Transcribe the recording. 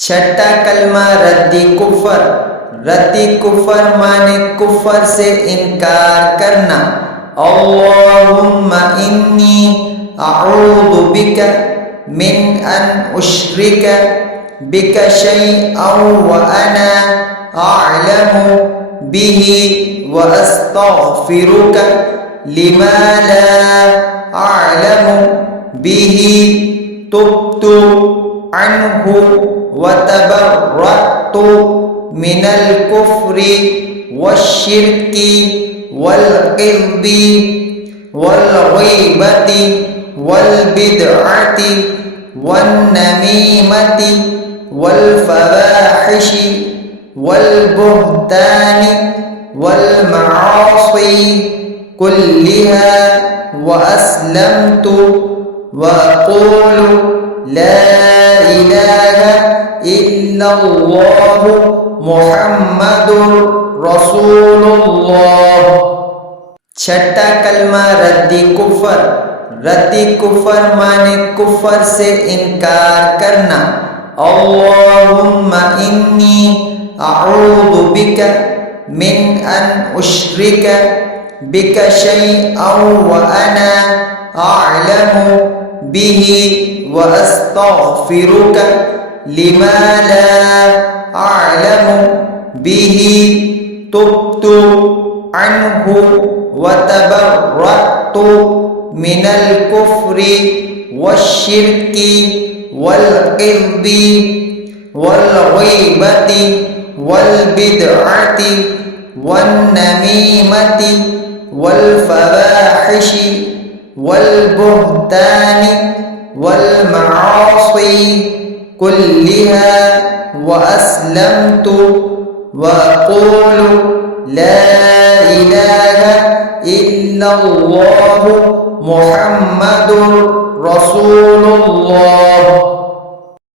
छठा कलमा रद्दी कुफर। रद्दी कुफर माने कुफर से इनकार करना। अल्लाहुम्मा इन्नी अऊदु बिका मिन अन उश्रिका बिका शैअन व अना अअलमु बिही व अस्तगफिरुका लिमा ला अअलमु बिही तुब्तु अन्हु व तबर्रअतु मिनल कुफ्रि वश्शिर्की वल क़िज़्बि वल ग़ीबति वल बिदअति वन नमीमति वल फ़वाहिशि वल बुहतानि वल मआसी कुल्लिहा व अस्लमतु व अक़ूलु ला इलाहा इल्लल्लाहु मुहम्मदुर रसूलुल्लाह। छठा कलमा रद्दी कुफर। रद्दी कुफर माने कुफर से इनकार करना। अल्लाहुम्मा इन्नी अऊदु बिका मिन अन उश्रिका बिका शैअन व अना अअलमु बिही व अस्तगफिरुका लिमा ला अअलमु बिही तुब्तु अन्हु व तबर्रअतु मिनल कुफ्रि वश्शिर्की वल क़िज़्बि वल ग़ीबति वल बिदअति वन नमीमति वल फ़वाहिशि वल बुहतानि वल मआसी कुल्लिहा व अस्लमतु व अक़ूलु ला इलाहा इल्लल्लाहु मुहम्मदुर रसूलुल्लाह।